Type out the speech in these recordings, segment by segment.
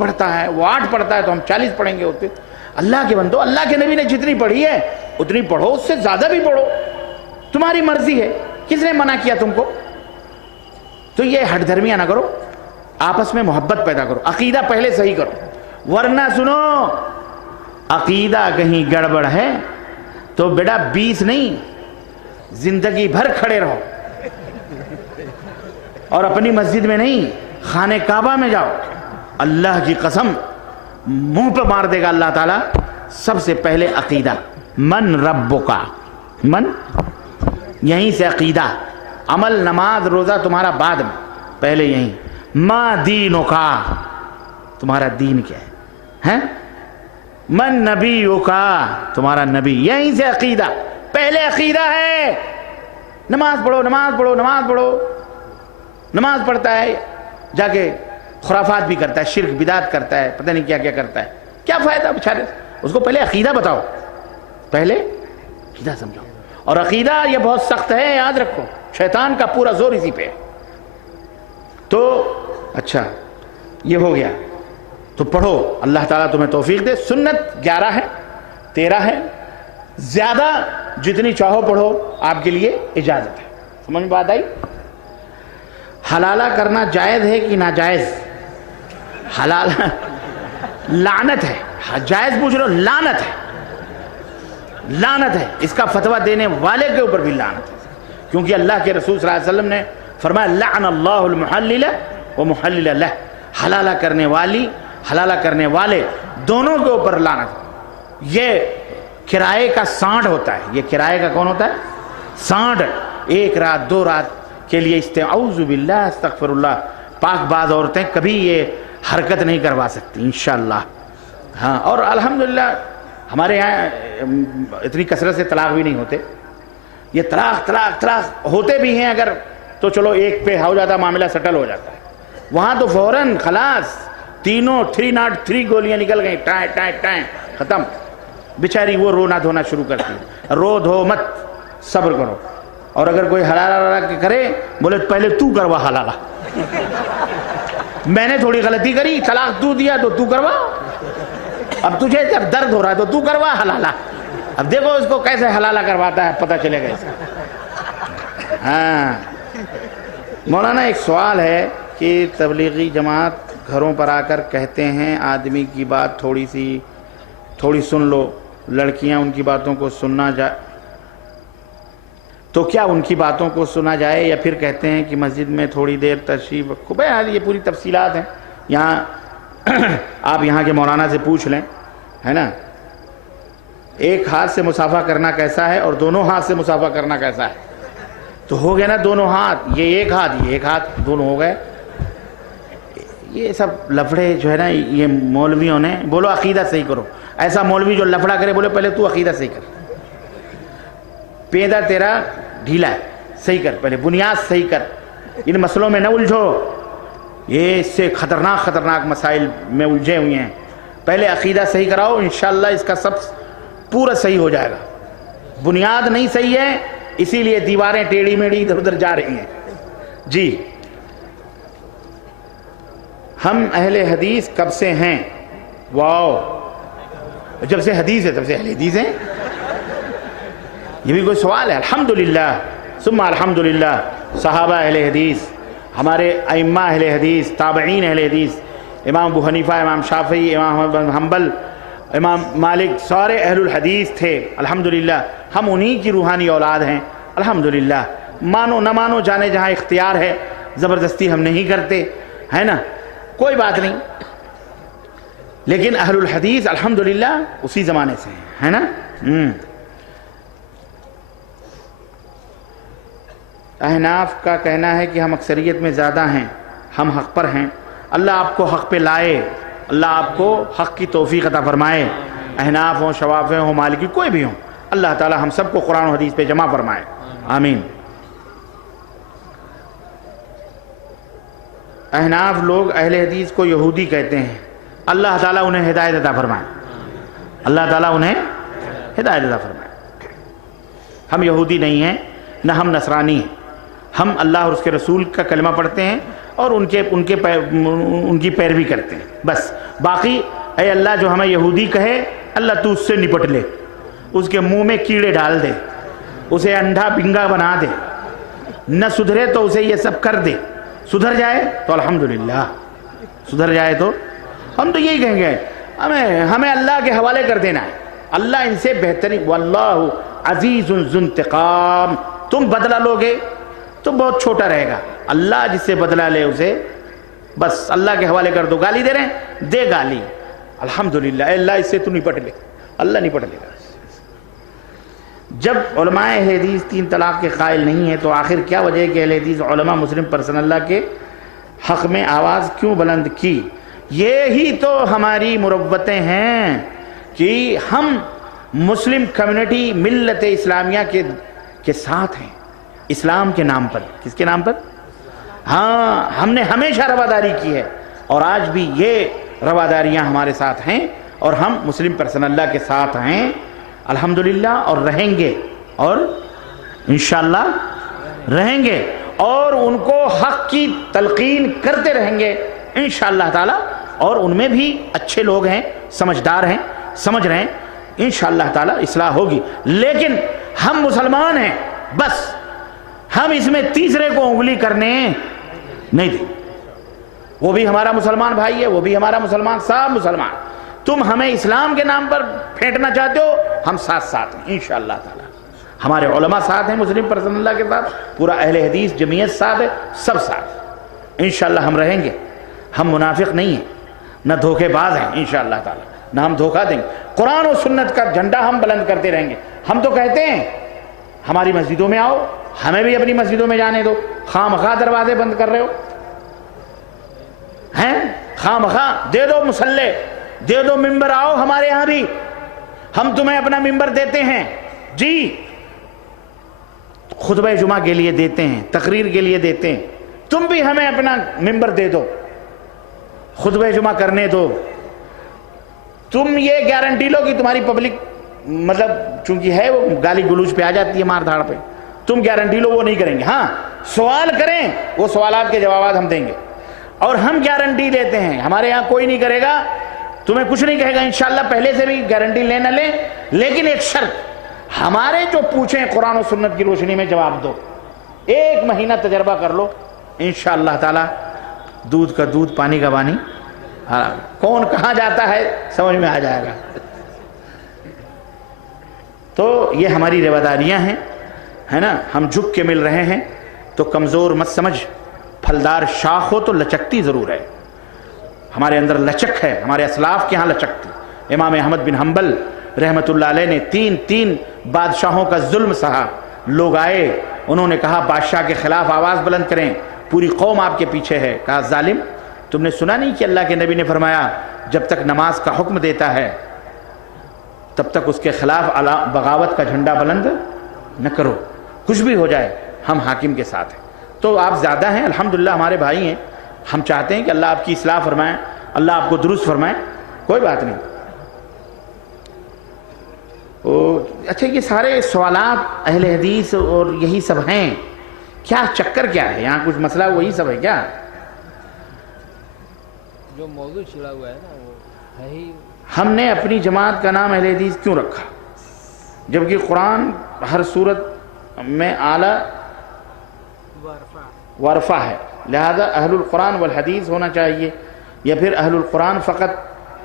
پڑھتا ہے، وہ 8 پڑھتا ہے تو ہم 40 پڑھیں گے ہوتے. اللہ کے بندو، اللہ کے نبی نے جتنی پڑھی ہے اتنی پڑھو، اس سے زیادہ بھی پڑھو، تمہاری مرضی ہے، کس نے منع کیا تم کو؟ تو یہ ہٹ دھرمیاں نہ کرو، آپس میں محبت پیدا کرو، عقیدہ پہلے صحیح کرو. ورنہ سنو، عقیدہ کہیں گڑبڑ ہے تو بیٹا 20 نہیں، زندگی بھر کھڑے رہو، اور اپنی مسجد میں نہیں، خانہ کعبہ میں جاؤ. اللہ کی قسم منہ پہ مار دے گا اللہ تعالیٰ. سب سے پہلے عقیدہ، من ربک، من، یہیں سے عقیدہ. عمل نماز روزہ تمہارا بعد میں، پہلے یہیں. ما دینک، تمہارا دین کیا ہے؟ من نبیک، تمہارا نبی. یہیں سے عقیدہ، پہلے عقیدہ ہے. نماز پڑھو، نماز پڑھو، نماز پڑھو. نماز پڑھتا ہے جا کے خرافات بھی کرتا ہے، شرک بدعت کرتا ہے، پتہ نہیں کیا کیا کرتا ہے. کیا فائدہ بیچارے؟ اس کو پہلے عقیدہ بتاؤ، پہلے عقیدہ سمجھاؤ. اور عقیدہ یہ بہت سخت ہے، یاد رکھو، شیطان کا پورا زور اسی پہ ہے. تو اچھا یہ ہو گیا، تو پڑھو، اللہ تعالیٰ تمہیں توفیق دے. سنت 11 ہے، 13 ہے، زیادہ جتنی چاہو پڑھو، آپ کے لیے اجازت ہے. سمجھ میں بات آئی؟ حلالہ کرنا جائز ہے کہ ناجائز؟ حلالہ لعنت ہے. جائز پوچھ رہو، لعنت ہے، لعنت ہے. اس کا فتویٰ دینے والے کے اوپر بھی لعنت ہے، کیونکہ اللہ کے رسول صلی اللہ علیہ وسلم نے فرمایا لعن اللہ المحلل ومحلل لہ. حلالہ کرنے والی، حلالہ کرنے والے دونوں کے اوپر لعنت. یہ کرائے کا سانڈ ہوتا ہے. یہ کرائے کا کون ہوتا ہے؟ سانڈ. 1 رات 2 رات کے لیے اعوذ باللہ استغفر اللہ. پاک باز عورتیں کبھی یہ حرکت نہیں کروا سکتی انشاءاللہ. ہاں، اور الحمدللہ ہمارے یہاں اتنی کثرت سے طلاق بھی نہیں ہوتے. یہ طلاق ہوتے بھی ہیں اگر، تو چلو ایک پہ ہو جاتا، معاملہ سیٹل ہو جاتا ہے. وہاں تو فوراً خلاص، تینوں 303 گولیاں نکل گئیں، ٹائیں ٹائیں ٹائیں، ختم. بیچاری وہ رونا دھونا شروع کرتی ہے. رو دھو مت، صبر کرو. اور اگر کوئی حلالہ کرے، بولے پہلے تو کروا حلالہ، میں نے تھوڑی غلطی کری، طلاق تو دیا تو تو کروا. اب تجھے جب درد ہو رہا ہے تو تو کروا حلالہ. اب دیکھو اس کو کیسے حلالہ کرواتا ہے، پتہ چلے گا اس کا. ہاں مولانا، ایک سوال ہے کہ تبلیغی جماعت گھروں پر آ کر کہتے ہیں آدمی کی بات تھوڑی سن لو، لڑکیاں ان کی باتوں کو سننا جائے، تو کیا ان کی باتوں کو سنا جائے، یا پھر کہتے ہیں کہ مسجد میں تھوڑی دیر تشریف رکھو. بھائی یہ پوری تفصیلات ہیں، یہاں آپ یہاں کے مولانا سے پوچھ لیں، ہے نا. ایک ہاتھ سے مصافحہ کرنا کیسا ہے اور دونوں ہاتھ سے مصافحہ کرنا کیسا ہے؟ تو ہو گیا نا دونوں ہاتھ، یہ ایک ہاتھ، یہ ایک ہاتھ، دونوں ہو گئے. یہ سب لفڑے جو ہے نا، یہ مولویوں نے، بولو عقیدہ صحیح کرو. ایسا مولوی جو لفڑا کرے، بولے پہلے تو عقیدہ صحیح کر، پیدا تیرا ڈھیلا ہے، صحیح کر، پہلے بنیاد صحیح کر، ان مسئلوں میں نہ الجھو، یہ اس سے خطرناک مسائل میں الجھے ہوئے ہیں. پہلے عقیدہ صحیح کراؤ، انشاءاللہ اس کا سب پورا صحیح ہو جائے گا. بنیاد نہیں صحیح ہے، اسی لیے دیواریں ٹیڑھی میڑھی ادھر ادھر جا رہی ہیں. جی، ہم اہل حدیث کب سے ہیں؟ واو، جب سے حدیث ہے تب سے اہل حدیث ہیں. یہ بھی کوئی سوال ہے؟ الحمدللہ ثم الحمدللہ. صحابہ اہل حدیث، ہمارے ائمہ اہل حدیث، تابعین اہل حدیث، امام ابو حنیفہ، امام شافعی، امام احمد بن حنبل، امام مالک، سارے اہل الحدیث تھے. الحمدللہ ہم انہی کی روحانی اولاد ہیں. الحمدللہ مانو نہ مانو، جانے جہاں اختیار ہے، زبردستی ہم نہیں کرتے، ہے نا، کوئی بات نہیں. لیکن اہل الحدیث الحمدللہ اسی زمانے سے ہیں، ہے نا. احناف کا کہنا ہے کہ ہم اکثریت میں زیادہ ہیں، ہم حق پر ہیں. اللہ آپ کو حق پہ لائے، اللہ آپ کو حق کی توفیق عطا فرمائے. احناف ہوں، شوافع ہوں، مالکی، کوئی بھی ہوں، اللہ تعالی ہم سب کو قرآن و حدیث پہ جمع فرمائے. آمین. احناف لوگ اہل حدیث کو یہودی کہتے ہیں. اللہ تعالیٰ انہیں ہدایت عطا فرمائے. اللہ تعالیٰ انہیں ہدایت عطا فرمائے. ہم یہودی نہیں ہیں، نہ ہم نصرانی ہیں. ہم اللہ اور اس کے رسول کا کلمہ پڑھتے ہیں اور ان کی پیروی کرتے ہیں، بس. باقی اے اللہ جو ہمیں یہودی کہے اللہ تو اس سے نپٹ لے، اس کے منہ میں کیڑے ڈال دے، اسے انڈھا بنگا بنا دے، نہ سدھرے تو اسے یہ سب کر دے، سدھر جائے تو الحمدللہ، سدھر جائے تو ہم تو یہی کہیں گے ہمیں اللہ کے حوالے کر دینا ہے، اللہ ان سے بہترین، واللہ عزیز ذو انتقام، تم بدلہ لوگے تو بہت چھوٹا رہے گا، اللہ جس سے بدلہ لے اسے بس اللہ کے حوالے کر دو، گالی دے رہے ہیں دے گالی، الحمدللہ اے اللہ اس سے تو نپٹ لے، اللہ نپٹ لے گا۔ جب علماء اہل حدیث 3 طلاق کے قائل نہیں ہیں تو آخر کیا وجہ ہے کہ اہل حدیث علماء مسلم پرسن اللہ کے حق میں آواز کیوں بلند کی؟ یہی تو ہماری مروتیں ہیں کہ ہم مسلم کمیونٹی ملت اسلامیہ کے ساتھ ہیں، اسلام کے نام پر۔ کس کے نام پر؟ ہاں، ہم نے ہمیشہ رواداری کی ہے اور آج بھی یہ رواداریاں ہمارے ساتھ ہیں اور ہم مسلم پرسن اللہ کے ساتھ ہیں الحمدللہ، اور رہیں گے، اور انشاءاللہ رہیں گے، اور ان کو حق کی تلقین کرتے رہیں گے انشاءاللہ تعالی، اور ان میں بھی اچھے لوگ ہیں، سمجھدار ہیں، سمجھ رہے ہیں، انشاءاللہ تعالی اصلاح ہوگی۔ لیکن ہم مسلمان ہیں، بس ہم اس میں تیسرے کو انگلی کرنے نہیں دیں، وہ بھی ہمارا مسلمان بھائی ہے، وہ بھی ہمارا مسلمان، سب مسلمان، تم ہمیں اسلام کے نام پر پھینٹنا چاہتے ہو، ہم ساتھ ہیں انشاءاللہ تعالی، ہمارے علماء ساتھ ہیں مسلم پرسن اللہ کے ساتھ، پورا اہل حدیث جمعیت ساتھ ہے، سب ساتھ انشاءاللہ ہم رہیں گے، ہم منافق نہیں ہیں، نہ دھوکے باز ہیں انشاءاللہ تعالی، نہ ہم دھوکہ دیں گے، قرآن و سنت کا جھنڈا ہم بلند کرتے رہیں گے۔ ہم تو کہتے ہیں ہماری مسجدوں میں آؤ، ہمیں بھی اپنی مسجدوں میں جانے دو، خواہ مخواہ دروازے بند کر رہے ہو ہیں، خواہ مخواہ دے دو مصلی، دے دو ممبر، آؤ ہمارے ہاں بھی، ہم تمہیں اپنا ممبر دیتے ہیں جی، خطبہ جمعہ کے لیے دیتے ہیں، تقریر کے لیے دیتے ہیں، تم بھی ہمیں اپنا ممبر دے دو، خطبہ جمعہ کرنے دو، تم یہ گارنٹی لو کہ تمہاری پبلک مطلب چونکہ ہے وہ گالی گلوچ پہ آ جاتی ہے، مار دھاڑ پہ، تم گارنٹی لو وہ نہیں کریں گے، ہاں سوال کریں، وہ سوالات کے جوابات ہم دیں گے، اور ہم گارنٹی دیتے ہیں ہمارے یہاں کوئی نہیں کرے گا، تمہیں کچھ نہیں کہے گا انشاءاللہ، پہلے سے بھی گارنٹی لے نہ لیں، لیکن ایک شرط، ہمارے جو پوچھیں قرآن و سنت کی روشنی میں جواب دو، 1 مہینہ تجربہ کر لو انشاءاللہ تعالی، دودھ کا دودھ پانی کا پانی، کون کہاں جاتا ہے سمجھ میں آ جائے گا۔ تو یہ ہماری رواداریاں ہیں، ہے نا، ہم جھک کے مل رہے ہیں، تو کمزور مت سمجھ، پھلدار شاخ ہو تو لچکتی ضرور ہے، ہمارے اندر لچک ہے، ہمارے اسلاف کے ہاں لچک تھی۔ امام احمد بن حنبل رحمۃ اللہ علیہ نے 3 بادشاہوں کا ظلم سہا، لوگ آئے، انہوں نے کہا بادشاہ کے خلاف آواز بلند کریں، پوری قوم آپ کے پیچھے ہے، کہا ظالم تم نے سنا نہیں کہ اللہ کے نبی نے فرمایا جب تک نماز کا حکم دیتا ہے تب تک اس کے خلاف بغاوت کا جھنڈا بلند نہ کرو، کچھ بھی ہو جائے ہم حاکم کے ساتھ ہیں۔ تو آپ زیادہ ہیں الحمدللہ، ہمارے بھائی ہیں، ہم چاہتے ہیں کہ اللہ آپ کی اصلاح فرمائے، اللہ آپ کو درست فرمائے، کوئی بات نہیں۔ اچھا یہ سارے سوالات اہل حدیث اور یہی سب ہیں، کیا چکر کیا ہے یہاں؟ کچھ مسئلہ وہی سب ہے کیا؟ جو موضوع چھڑا ہوا ہے نا وہ ہے ہی، ہم نے اپنی جماعت کا نام اہل حدیث کیوں رکھا جبکہ قرآن ہر صورت میں اعلیٰ ورفع ہے، لہذا اہل القرآن والحدیث ہونا چاہیے، یا پھر اہل القرآن فقط،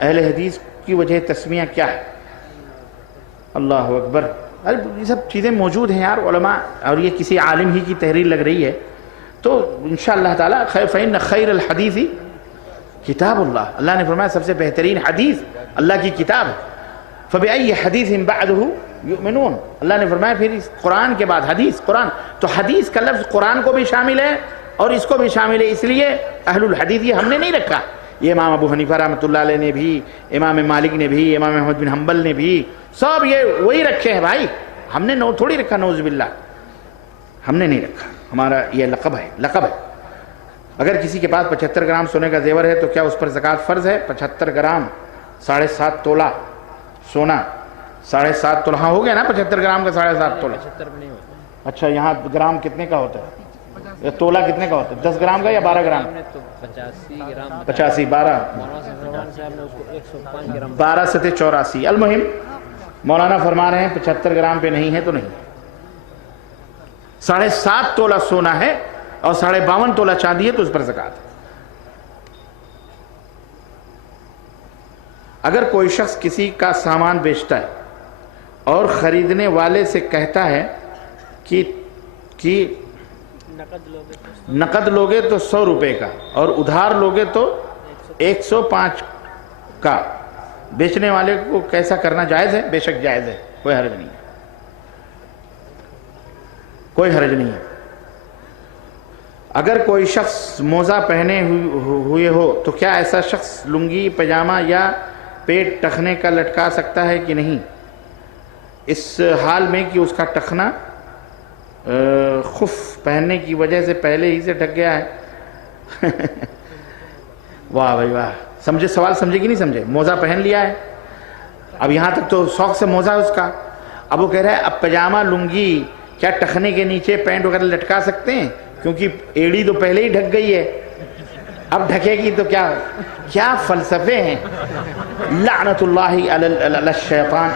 اہل حدیث کی وجہ تسمیہ کیا ہے؟ اللہ اکبر، ارے یہ سب چیزیں موجود ہیں یار علماء، اور یہ کسی عالم ہی کی تحریر لگ رہی ہے، تو انشاءاللہ تعالی فإن خیر الحدیث کتاب اللہ، اللہ نے فرمایا سب سے بہترین حدیث اللہ کی کتاب ہے، فبأي حدیث بعدہ یؤمنون، اللہ نے فرمایا پھر اس قرآن کے بعد حدیث، قرآن، تو حدیث کا لفظ قرآن کو بھی شامل ہے اور اس کو بھی شامل ہے، اس لیے اہل الحدیث یہ ہم نے نہیں رکھا، یہ امام ابو حنیفہ رحمۃ اللہ علیہ نے بھی، امام مالک نے بھی، امام احمد بن حنبل نے بھی، سب یہ وہی رکھے ہیں بھائی، ہم نے تھوڑی رکھا، نعوذ باللہ، ہم نے نہیں رکھا، ہمارا یہ لقب ہے۔ اگر کسی کے پاس 75 گرام سونے کا زیور ہے تو کیا اس پر زکوٰۃ فرض ہے؟ 75 گرام 7.5 تولہ سونا، 7.5 تولہ ہو گیا نا، 75 گرام کا 7.5 تولہ، 75 میں نہیں ہوتا، اچھا یہاں گرام کتنے کا ہوتا ہے؟ یہ تولہ کتنے کا ہوتا ہے؟ 10 گرام کا یا 12 گرام؟ ہم نے تو 85 گرام 85 12 مولانا صاحب نے اس کو 105 گرام 12 سے 84. المہم مولانا فرما رہے ہیں 75 گرام پہ نہیں ہے تو نہیں. 7.5 تولہ سونا ہے اور 52.5 تولہ چاندی ہے تو اس پر زکوٰۃ ہے. اگر کوئی شخص کسی کا سامان بیچتا ہے اور خریدنے والے سے کہتا ہے کہ نقد لوگے تو 100 روپے کا اور ادھار لوگے تو 105 کا، بیچنے والے کو کیسا کرنا جائز ہے؟ بے شک جائز ہے، کوئی حرج نہیں ہے، کوئی حرج نہیں ہے. اگر کوئی شخص موزہ پہنے ہوئے ہو تو کیا ایسا شخص لنگی پاجامہ یا پیٹ ٹخنے کا لٹکا سکتا ہے کہ نہیں، اس حال میں کہ اس کا ٹخنا خف پہننے کی وجہ سے پہلے ہی سے ڈھک گیا ہے؟ واہ بھائی واہ، سمجھے سوال؟ سمجھے کہ نہیں سمجھے؟ موزہ پہن لیا ہے، اب یہاں تک تو شوق سے موزہ ہے اس کا، اب وہ کہہ رہا ہے اب پاجامہ لنگی کیا ٹخنے کے نیچے پینٹ وغیرہ لٹکا سکتے ہیں؟ کیونکہ ایڑی تو پہلے ہی ڈھک گئی ہے، اب ڈھکے گی تو کیا فلسفے ہیں. لعنت اللہ علی الشیطان.